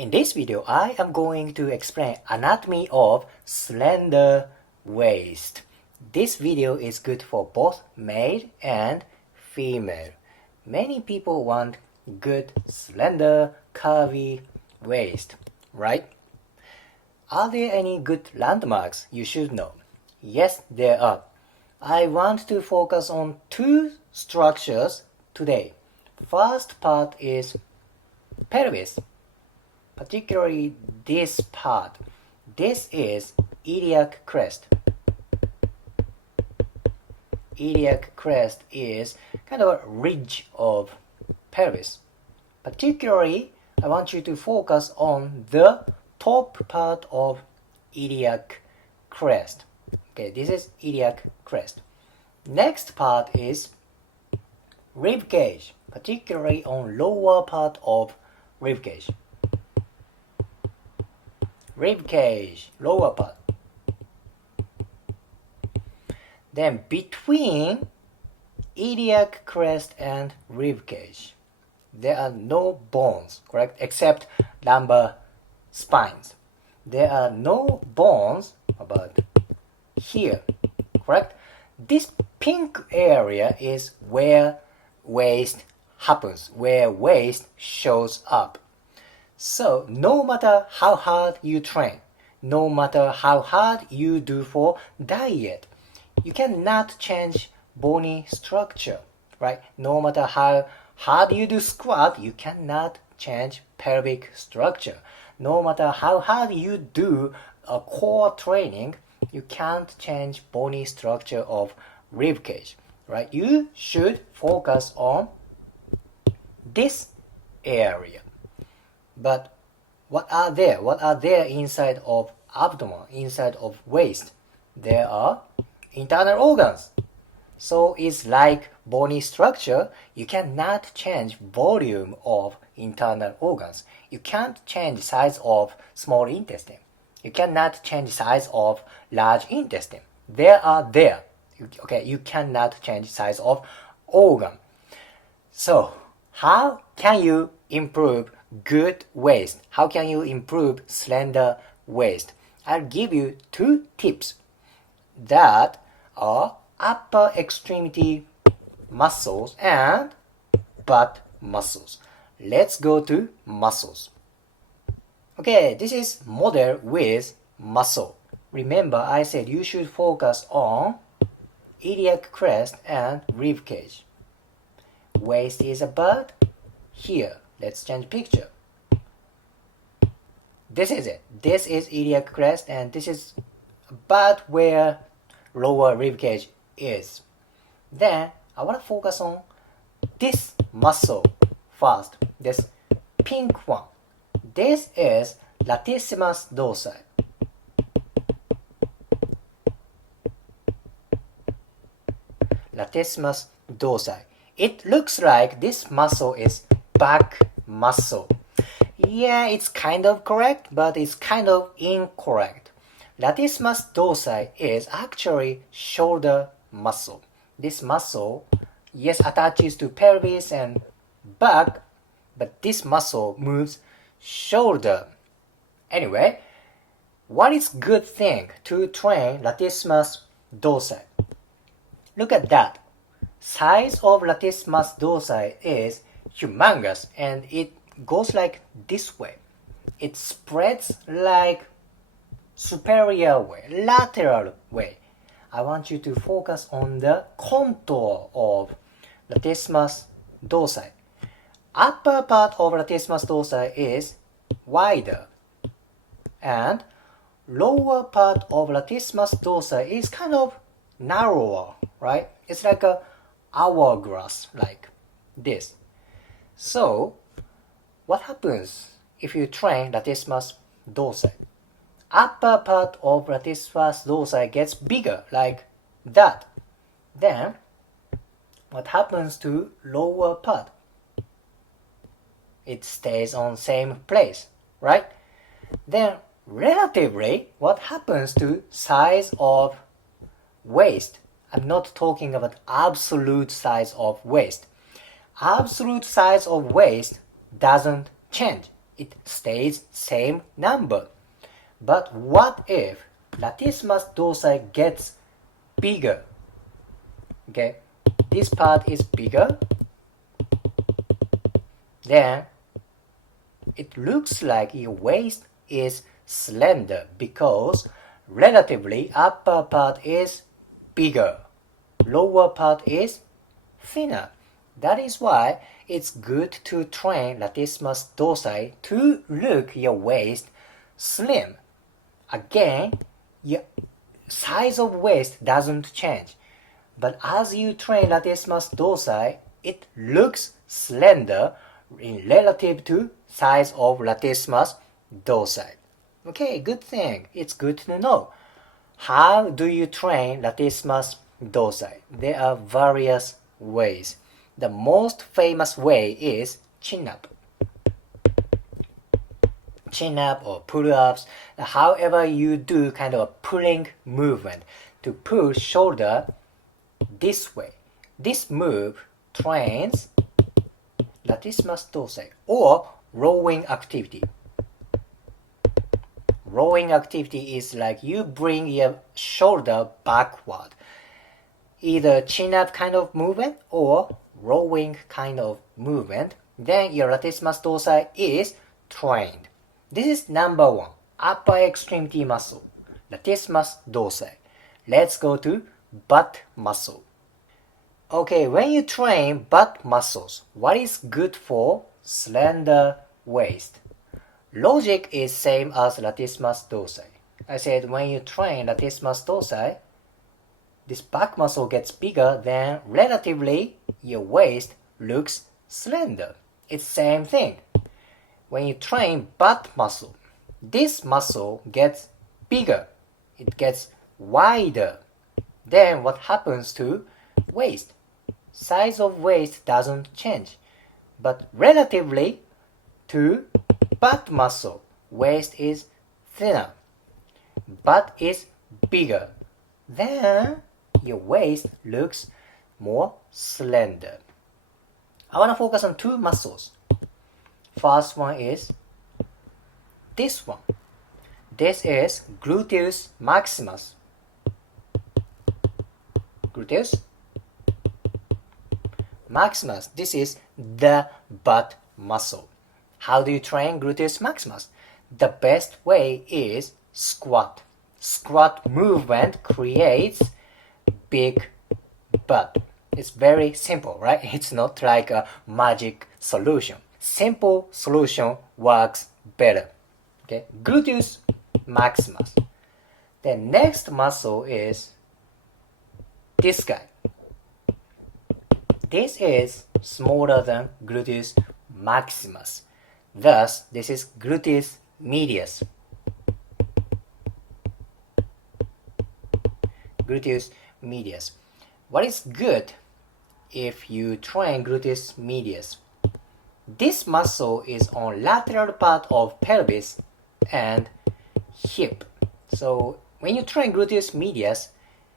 In this video, I am going to explain anatomy of slender waist. This video is good for both male and female. Many people want good, slender, curvy waist, right? Are there any good landmarks you should know? Yes, there are. I want to focus on two structures today. First part is pelvis, particularly this part. This is iliac crest. Iliac crest is kind of a ridge of pelvis. Particularly, I want you to focus on the top part of iliac crest. Okay, this is iliac crest. Next part is rib cage, particularly on lower part of rib cage. Rib cage, lower part. Then between iliac crest and rib cage, there are no bones, correct? Except lumbar spines. There are no bones about here, correct? This pink area is where waist happens, where waist shows up. So no matter how hard you train, no matter how hard you do for diet, you cannot change bony structure, right? No matter how hard you do squat, you cannot change pelvic structure. No matter how hard you do a core training, you can't change bony structure of rib cage, right? You should focus on this area. But what are there? What are there inside of abdomen, inside of waist? There are internal organs. So it's like bony structure. You cannot change volume of internal organs. You can't change size of small intestine. You cannot change size of large intestine. They are there. Okay, you cannot change size of organ. So how can you improve good waist? How can you improve slender waist? I'll give you two tips that are upper extremity muscles and butt muscles. Let's go to muscles. Okay, this is model with muscle. Remember, I said you should focus on iliac crest and rib cage. Waist is about here. Let's change picture. This is it. This is iliac crest and this is about where lower rib cage is. Then I want to focus on this muscle first. This pink one. This is latissimus dorsi. Latissimus dorsi. It looks like this muscle is back muscle. Yeah, it's kind of correct, but it's kind of incorrect. Latissimus dorsi is actually shoulder muscle. This muscle, yes, attaches to pelvis and back, but this muscle moves shoulder. Anyway, what is good thing to train latissimus dorsi? Look at that. Size of latissimus dorsi is humongous and it goes like this way. It spreads like superior way, lateral way. I want you to focus on the contour of latissimus dorsi. Upper part of latissimus dorsi is wider and lower part of latissimus dorsi is kind of narrower, right? It's like a hourglass, like this. So what happens if you train latissimus dorsi? Upper part of latissimus dorsi gets bigger, like that. Then what happens to lower part? It stays on same place, right? Then relatively, what happens to size of waist? I'm not talking about absolute size of waist. Absolute size of waist doesn't change. it stays same number. But what if latissimus dorsi gets bigger? Okay, this part is bigger, then it looks like your waist is slender because relatively upper part is bigger, lower part is thinner. That is why it's good to train latissimus dorsi to look your waist slim. Again, your size of waist doesn't change, but as you train latissimus dorsi, it looks slender in relative to size of latissimus dorsi. Okay, good thing. It's good to know. How do you train latissimus dorsi? There are various ways. The most famous way is chin-up. Chin-up or pull-ups, however you do kind of a pulling movement to pull shoulder this way. This move trains latissimus dorsi or rowing activity. Rowing activity is like you bring your shoulder backward. Either chin-up kind of movement or rowing kind of movement. Then your latissimus dorsi is trained. This is number one, upper extremity muscle, latissimus dorsi. Let's go to butt muscle. Okay, when you train butt muscles, what is good for slender waist? Logic is same as latissimus dorsi. I said when you train latissimus dorsi, this back muscle gets bigger, then relatively your waist looks slender. It's same thing. When you train butt muscle, this muscle gets bigger. It gets wider. Then what happens to waist? Size of waist doesn't change, but relatively to butt muscle, waist is thinner, butt is bigger. Then your waist looks more slender. I want to focus on two muscles. First one is this one. This is gluteus maximus. Gluteus maximus. This is the butt muscle. How do you train gluteus maximus? The best way is squat. Squat movement creates big butt. It's very simple, right? It's not like a magic solution. Simple solution works better. Okay, gluteus maximus. The next muscle is this guy. This is smaller than gluteus maximus. Thus, this is gluteus medius. Gluteus medius. What is good if you train gluteus medius? This muscle is on lateral part of pelvis and hip. So when you train gluteus medius,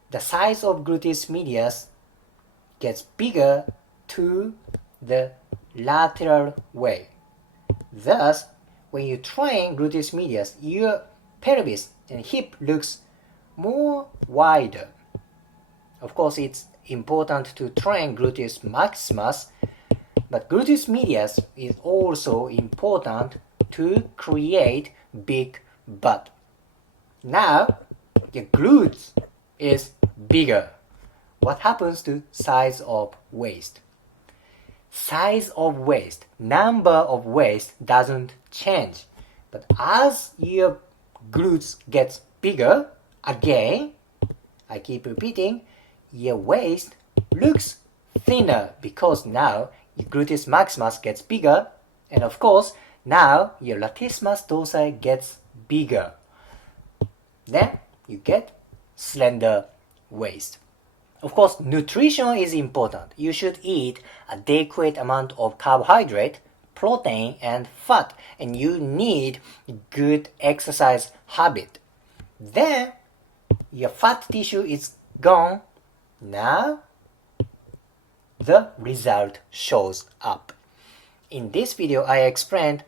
the size of gluteus medius gets bigger to the lateral way. Thus, when you train gluteus medius, your pelvis and hip looks more wider. Of course, it's important to train gluteus maximus, but gluteus medius is also important to create big butt. Now, your glutes is bigger. What happens to size of waist? Size of waist, number of waist doesn't change. But as your glutes gets bigger, again, I keep repeating, your waist looks thinner because now your gluteus maximus gets bigger, and of course, now your latissimus dorsi gets bigger. Then you get slender waist. Of course, nutrition is important. You should eat adequate amount of carbohydrate, protein, and fat, and you need good exercise habit. Then your fat tissue is gone. Now the result shows up. In this video, I explained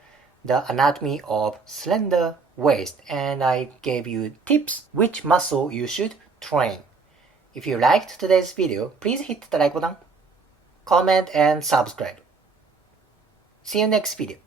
the anatomy of slender waist and I gave you tips which muscle you should train. If you liked today's video, please hit the like button, comment and subscribe. See you next video.